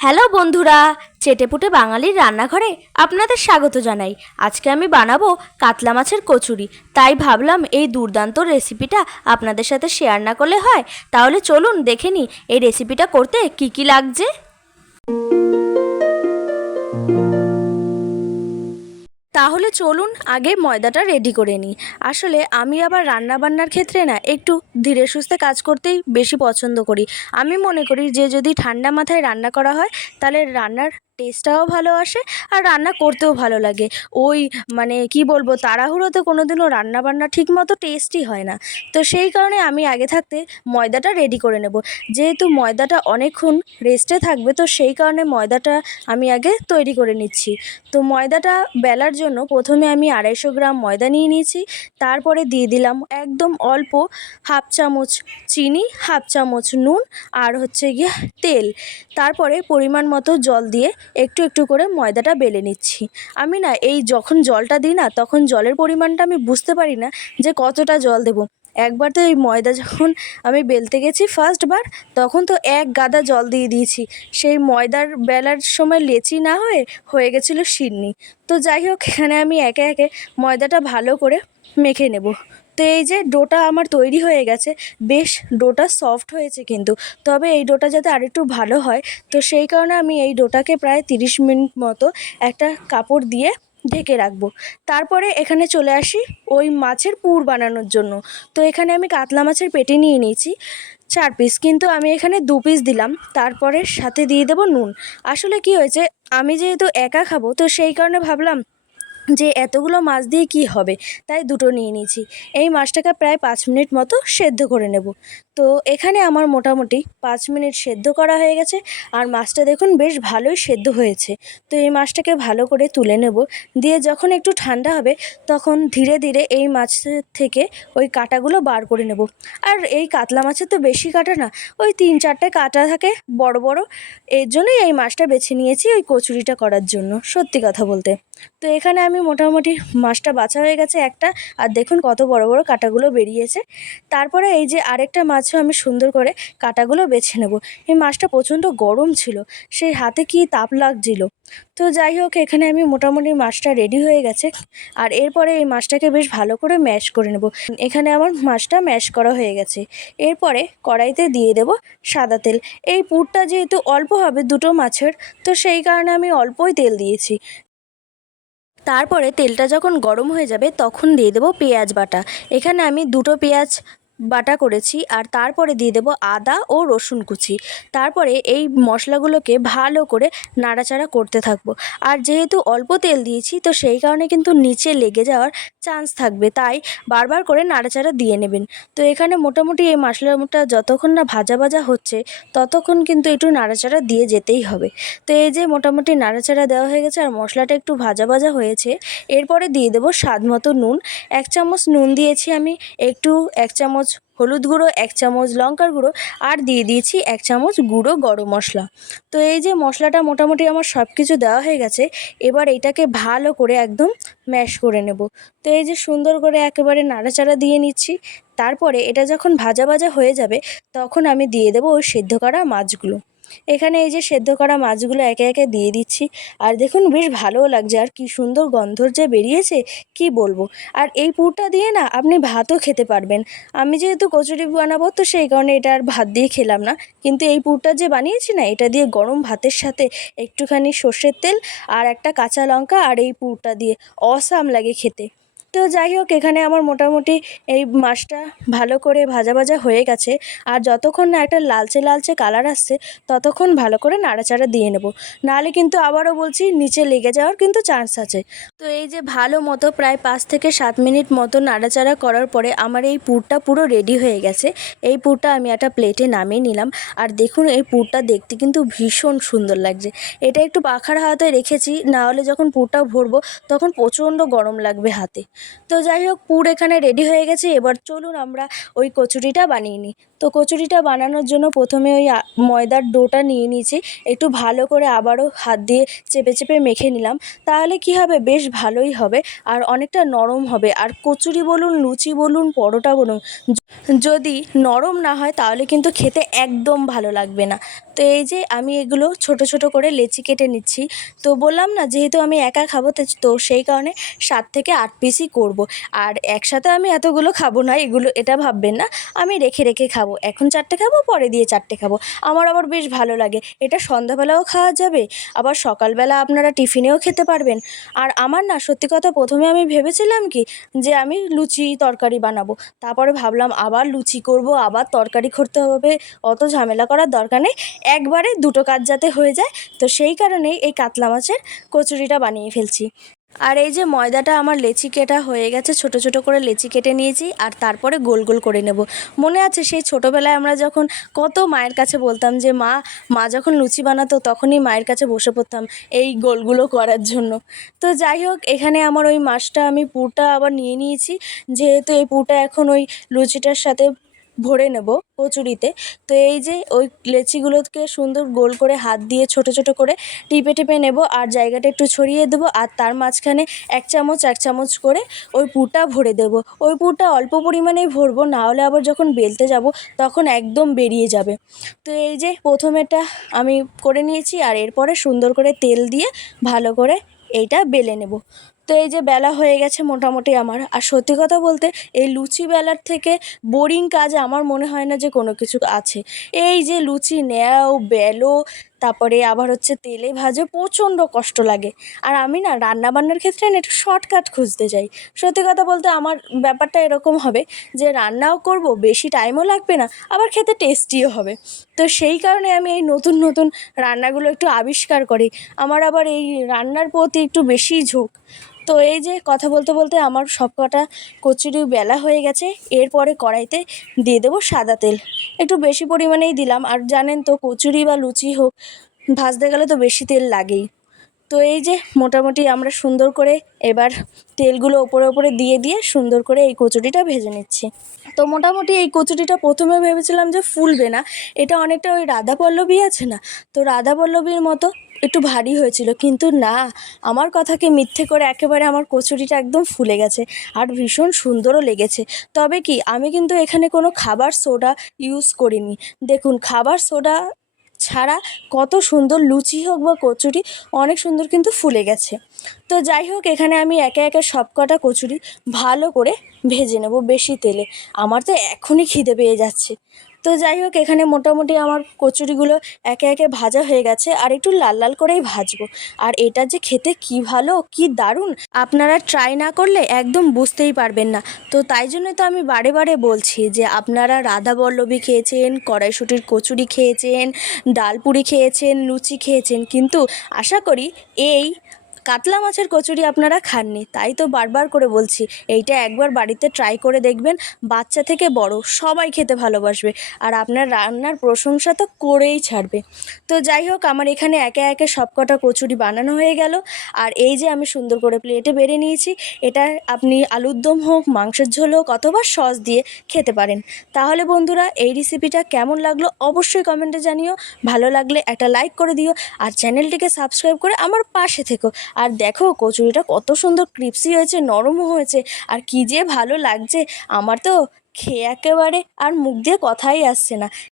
Hello বন্ধুরা, চেটেপুটে বাঙালির রান্নাঘরে আপনাদের স্বাগত জানাই। আজকে আমি বানাবো কাতলা মাছের কচুরি। তাই ভাবলাম এই দুর্দান্ত রেসিপিটা আপনাদের সাথে শেয়ার না করলে হয়। তাহলে চলুন দেখে নিই এই রেসিপিটা করতে কি কি লাগছে। তাহলে চলুন আগে ময়দাটা রেডি করে নিই। আসলে আমি আবার রান্না বান্নার ক্ষেত্রে না একটু ধীরে সুস্থে কাজ করতেই বেশি পছন্দ করি। আমি মনে করি যে যদি ঠান্ডা মাথায় রান্না করা হয় তাহলে রান্নার টেস্টটাও ভালো আসে আর রান্না করতেও ভালো লাগে। ওই কি বলবো, তাড়াহুড়োতে কোনোদিনও রান্না বান্না ঠিক মতো টেস্টই হয় না। তো সেই কারণে আমি আগে থাকতে ময়দাটা রেডি করে নেব। যেহেতু ময়দাটা অনেকক্ষণ রেস্টে থাকবে, তো সেই কারণে ময়দাটা আমি আগে তৈরি করে নিচ্ছি। তো ময়দাটা বেলার জন্য প্রথমে আমি 250 গ্রাম ময়দা নিয়ে নিয়েছি। তারপরে দিয়ে দিলাম একদম অল্প হাফ চামচ চিনি, হাফ চামচ নুন, আর হচ্ছে গিয়ে তেল। তারপরে পরিমাণ মতো জল দিয়ে একটু একটু করে ময়দাটা বেলে নিচ্ছি। আমি না এই যখন জলটা দিই না, তখন জলের পরিমাণটা আমি বুঝতে পারি না যে কতটা জল দেবো। একবার তো এই ময়দা যখন আমি বেলতে গেছি ফার্স্টবার, তখন তো এক গাদা জল দিয়ে দিয়েছি। সেই ময়দার বেলার সময় লেচি না হয়ে গেছিলো সিন্নি। তো যাই হোক, এখানে আমি একে একে ময়দাটা ভালো করে মেখে নেব। তো এই যে ডোটা আমার তৈরি হয়ে গেছে, বেশ ডোটা সফট হয়েছে কিন্তু। তবে এই ডোটা যাতে আরেকটু ভালো হয়, তো সেই কারণে আমি এই ডোটাকে প্রায় 30 মিনিট মতো একটা কাপড় দিয়ে ঢেকে রাখবো। তারপরে এখানে চলে আসি ওই মাছের পুর বানানোর জন্য। তো এখানে আমি কাতলা মাছের পেটি নিয়ে নিয়েছি 4 পিস, কিন্তু আমি এখানে 2 পিস দিলাম। তারপরে সাথে দিয়ে দেবো নুন। আসলে কি হয়েছে, আমি যেহেতু একা খাবো, তো সেই কারণে ভাবলাম যে এতগুলো মাছ দিয়ে কি হবে, তাই দুটো নিয়ে নিয়েছি। এই মাছটাকে প্রায় 5 মিনিট মতো সেদ্ধ করে নেব। তো এখানে আমার মোটামুটি 5 মিনিট সেদ্ধ করা হয়ে গেছে, আর মাছটা দেখুন বেশ ভালোই সেদ্ধ হয়েছে। তো এই মাছটাকে ভালো করে তুলে নেব। দিয়ে যখন একটু ঠান্ডা হবে, তখন ধীরে ধীরে এই মাছের থেকে ওই কাঁটাগুলো বার করে নেব। আর এই কাতলা মাছের তো বেশি কাঁটা না, ওই 3-4টে কাঁটা থাকে বড় বড়। এর জন্যই এই মাছটা বেছে নিয়েছি ওই কচুরিটা করার জন্য, সত্যি কথা বলতে। তো এখানে আমি মোটামুটি মাছটা বাছা হয়ে গেছে একটা, আর দেখুন কত বড় বড় কাঁটাগুলো বেরিয়েছে। তারপরে এই যে আরেকটা মাছও আমি সুন্দর করে কাঁটাগুলো বেছে নেব। এই মাছটা প্রচণ্ড গরম ছিল, সেই হাতে কি তাপ লাগছিল। তো যাই হোক, এখানে আমি মোটামুটি মাছটা রেডি হয়ে গেছে। আর এরপরে এই মাছটাকে বেশ ভালো করে ম্যাশ করে নেব। এখানে আমার মাছটা ম্যাশ করা হয়ে গেছে। এরপরে কড়াইতে দিয়ে দেব সাদা তেল। এই পুরটা যেহেতু অল্প হবে দুটো মাছের, তো সেই কারণে আমি অল্পই তেল দিয়েছি। তারপরে তেলটা যখন গরম হয়ে যাবে, তখন দিয়ে দেবো পেঁয়াজ বাটা। এখানে আমি দুটো পেঁয়াজ বাটা করেছি, আর তারপরে দিয়ে দেবো আদা ও রসুন কুচি। তারপরে এই মশলাগুলোকে ভালো করে নাড়াচাড়া করতে থাকবো। আর যেহেতু অল্প তেল দিয়েছি, তো সেই কারণে কিন্তু নিচে লেগে যাওয়ার চান্স থাকবে, তাই বারবার করে নাড়াচাড়া দিয়ে নেবেন। তো এখানে মোটামুটি এই মশলাটা যতক্ষণ না ভাজা ভাজা হচ্ছে, ততক্ষণ কিন্তু একটু নাড়াচাড়া দিয়ে যেতেই হবে। তো এই যে মোটামুটি নাড়াচাড়া দেওয়া হয়ে গেছে আর মশলাটা একটু ভাজা ভাজা হয়েছে। এরপরে দিয়ে দেবো স্বাদ মতো নুন। 1 চামচ নুন দিয়েছি আমি, একটু 1 চামচ হলুদ গুঁড়ো, 1 চামচ লঙ্কার গুঁড়ো, আর দিয়ে দিয়েছি 1 চামচ গুঁড়ো গরম মশলা। তো এই যে মশলাটা মোটামুটি আমার সব কিছু দেওয়া হয়ে গেছে। এবার এইটাকে ভালো করে একদম ম্যাশ করে নেব। তো এই যে সুন্দর করে একেবারে নাড়াচাড়া দিয়ে নিচ্ছি। তারপরে এটা যখন ভাজা ভাজা হয়ে যাবে, তখন আমি দিয়ে দেবো ওই সেদ্ধ করা মাছগুলো। এখানে এই যে সেদ্ধ করা মাছগুলো একে একে দিয়ে দিচ্ছি। আর দেখুন বেশ ভালোও লাগছে, আর কি সুন্দর গন্ধ যে বেরিয়েছে, কি বলবো। আর এই পুরটা দিয়ে না আপনি ভাতও খেতে পারবেন। আমি যেহেতু কচুরি বানাবো, তো সেই কারণে এটা আর ভাত দিয়ে খেলাম না। কিন্তু এই পুরটা যে বানিয়েছি না, এটা দিয়ে গরম ভাতের সাথে একটুখানি সর্ষের তেল আর একটা কাঁচা লঙ্কা আর এই পুরটা দিয়ে অসাম লাগে খেতে। তো যাই হোক, এখানে আমার মোটামুটি এই মাছটা ভালো করে ভাজা ভাজা হয়ে গেছে। আর যতক্ষণ না একটা লালচে লালচে কালার আসছে, ততক্ষণ ভালো করে নাড়াচাড়া দিয়ে নেব। নাহলে কিন্তু আবারও বলছি, নিচে লেগে যাওয়ার কিন্তু চান্স আছে। তো এই যে ভালো মতো প্রায় 5 থেকে 7 মিনিট মতো নাড়াচাড়া করার পরে আমার এই পুরটা পুরো রেডি হয়ে গেছে। এই পুরটা আমি একটা প্লেটে নামিয়ে নিলাম। আর দেখুন এই পুরটা দেখতে কিন্তু ভীষণ সুন্দর লাগছে। এটা একটু পাখার হাতে রেখেছি, না হলে যখন পুরটা ভরবো তখন প্রচণ্ড গরম লাগবে হাতে। তো যাই হোক, পুর এখানে রেডি হয়ে গেছে। এবার চলুন আমরা ওই কচুরিটা বানিয়ে নিই। তো কচুরিটা বানানোর জন্য প্রথমে ওই ময়দার ডোটা নিয়ে নিয়েছি, একটু ভালো করে আবারও হাত দিয়ে চেপে চেপে মেখে নিলাম। তাহলে কি হবে, বেশ ভালোই হবে আর অনেকটা নরম হবে। আর কচুরি বলুন, লুচি বলুন, পরোটা বলুন, যদি নরম না হয় তাহলে কিন্তু খেতে একদম ভালো লাগবে না। তো এই যে আমি এগুলো ছোট ছোট করে লেচি কেটে নিচ্ছি। তো বললাম না, যেহেতু আমি একা খাবো, তো সেই কারণে 7 থেকে 8 পিসই করব। আর একসাথে আমি এতগুলো খাবো না, এটা ভাববেন না। আমি রেখে রেখে খাবো, এখন 4টে খাবো, পরে দিয়ে 4টে খাবো। আমার আবার বেশ ভালো লাগে এটা, সন্ধ্যাবেলাও খাওয়া যাবে, আবার সকালবেলা আপনারা টিফিনেও খেতে পারবেন। আর আমার না, সত্যি কথা, প্রথমে আমি ভেবেছিলাম কি যে আমি লুচি তরকারি বানাবো, তারপরে ভাবলাম আবার লুচি করব, আবার তরকারি করতে হবে, অত ঝামেলা করার দরকার নেই, একবারে দুটো কাজ যাতে হয়ে যায়। তো সেই কারণেই এই কাতলা মাছের কচুরিটা বানিয়ে ফেলছি। আর এই যে ময়দাটা আমার লেচি কেটা হয়ে গেছে, ছোট ছোট করে লেচি কেটে নিয়েছি, আর তারপরে গোল গোল করে নেব। মনে আছে সেই ছোটোবেলায় আমরা যখন কত মায়ের কাছে বলতাম যে মা যখন লুচি বানাতো তখনই মায়ের কাছে বসে পড়তাম এই গোলগুলো করার জন্য। তো যাই হোক, এখানে আমার ওই মাছটা, আমি পুরটা আবার নিয়ে নিয়েছি, যেহেতু এই পুরটা এখন ওই লুচিটার সাথে ভরে নেব কচুরিতে। তো এই যে ওই লেচিগুলোকে সুন্দর গোল করে হাত দিয়ে ছোট ছোট করে টিপে টিপে নেব, আর জায়গাটা একটু ছড়িয়ে দেবো, আর তার মাঝখানে 1 চামচ 1 চামচ করে ওই পুরটা ভরে দেব। ওই পুরটা অল্প পরিমাণেই ভরবো, না হলে আবার যখন বেলতে যাব তখন একদম বেরিয়ে যাবে। তো এই যে প্রথমেটা আমি করে নিয়েছি, আর এরপরে সুন্দর করে তেল দিয়ে ভালো করে এইটা বেলে নেব। তো এই যে বেলা হয়ে গেছে মোটামুটি আমার। আর সত্যি কথা বলতে, এই লুচি বেলার থেকে বোরিং কাজ আমার মনে হয় না যে কোনো কিছু আছে। এই যে লুচি নেও, বেলো, তারপরে আবার হচ্ছে তেলে ভাজো, প্রচণ্ড কষ্ট লাগে। আর আমি না রান্নাবান্নার ক্ষেত্রে না একটু শর্টকাট খুঁজতে চাই। সত্যি কথা বলতে আমার ব্যাপারটা এরকম হবে যে রান্নাও করব, বেশি টাইমও লাগবে না, আবার খেতে টেস্টিও হবে। তো সেই কারণে আমি এই নতুন নতুন রান্নাগুলো একটু আবিষ্কার করি। আমার আবার এই রান্নার প্রতি একটু বেশিই ঝোঁক। তো এই যে কথা বলতে বলতে আমার সব কটা কচুরি বেলা হয়ে গেছে। এরপরে কড়াইতে দিয়ে দেবো সাদা তেল, একটু বেশি পরিমাণেই দিলাম। আর জানেন তো, কচুরি বা লুচি হোক, ভাজতে গেলে তো বেশি তেল লাগেই। তো এই যে মোটামুটি আমরা সুন্দর করে এবার তেলগুলো ওপরে ওপরে দিয়ে দিয়ে সুন্দর করে এই কচুরিটা ভেজে নিচ্ছি। তো মোটামুটি এই কচুরিটা প্রথমে ভেবেছিলাম যে ফুলবে না, এটা অনেকটা ওই রাধাপল্লবী আছে না, তো রাধাপল্লবীর মতো একটু ভারী হয়েছিল, কিন্তু না, আমার কথাকে মিথ্যে করে একেবারে আমার কচুরিটা একদম ফুলে গেছে, আর ভীষণ সুন্দরও লেগেছে। তবে কি, আমি কিন্তু এখানে কোনো খাবার সোডা ইউজ করিনি। দেখুন, খাবার সোডা ছাড়া কত সুন্দর লুচি হোক বা কচুরি অনেক সুন্দর কিন্তু ফুলে গেছে। তো যাই হোক, এখানে আমি একে একে সব কটা কচুরি ভালো করে ভেজে নেব বেশি তেলে। আমার তো এখনই খিদে পেয়ে যাচ্ছে। তো যাই হোক, এখানে মোটামুটি আমার কচুরিগুলো একে একে ভাজা হয়ে গেছে, আর একটু লাল লাল করেই ভাজবো। আর এটা যে খেতে কী ভালো, কী দারুণ, আপনারা ট্রাই না করলে একদম বুঝতেই পারবেন না। তো তাই জন্য তো আমি বারে বারে বলছি যে আপনারা রাধাবল্লভী খেয়েছেন, কড়াইশুঁটির কচুরি খেয়েছেন, ডালপুরি খেয়েছেন, লুচি খেয়েছেন, কিন্তু আশা করি এই কাতলা মাছের কচুরি আপনারা খাননি। তাই তো বারবার করে বলছি, এইটা একবার বাড়িতে ট্রাই করে দেখবেন, বাচ্চা থেকে বড় সবাই খেতে ভালোবাসবে, আর আপনার রান্নার প্রশংসা তো করেই ছাড়বে। তো যাই হোক, আমার এখানে একে একে সব কটা কচুরি বানানো হয়ে গেল। আর এই যে আমি সুন্দর করে প্লেটে বেড়ে নিয়েছি, এটা আপনি আলুর দম হোক, মাংসের ঝোল হোক, অথবা সস দিয়ে খেতে পারেন। তাহলে বন্ধুরা, এই রেসিপিটা কেমন লাগলো অবশ্যই কমেন্টে জানিও। ভালো লাগলে একটা লাইক করে দিও, আর চ্যানেলটিকে সাবস্ক্রাইব করে আমার পাশে থেকো। আর দেখো, কচুরিটা কত সুন্দর ক্রিপসি হয়েছে, নরমও হয়েছে, আর কী যে ভালো লাগছে, আমার তো খেয়ে একেবারে আর মুখ দিয়ে কথাই আসছে না।